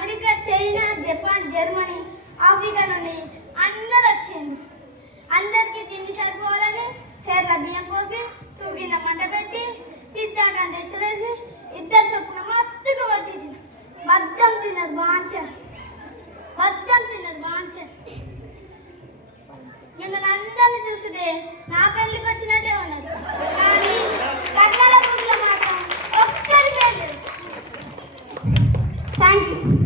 America, China, Japan, Germany, Africa నుండి అందరు వచ్చింది. అందరికీ తిండి సరిపోవాలని సేర్ల బియ్యం పోసి తూగిన మంట పెట్టి చిత్తాకాంత ఇష్టలేసి ఇద్దరు చొప్పున మస్తుగా పట్టించిన బద్దం తిన్నది బాంచ మిమ్మల్ని అందరినీ చూస్తుంటే నా పెళ్ళికి వచ్చినట్టే ఉన్నది. కానీ కట్నాల గుడిలో మాత్రం ఒక్కరికే లేదు. Thank you.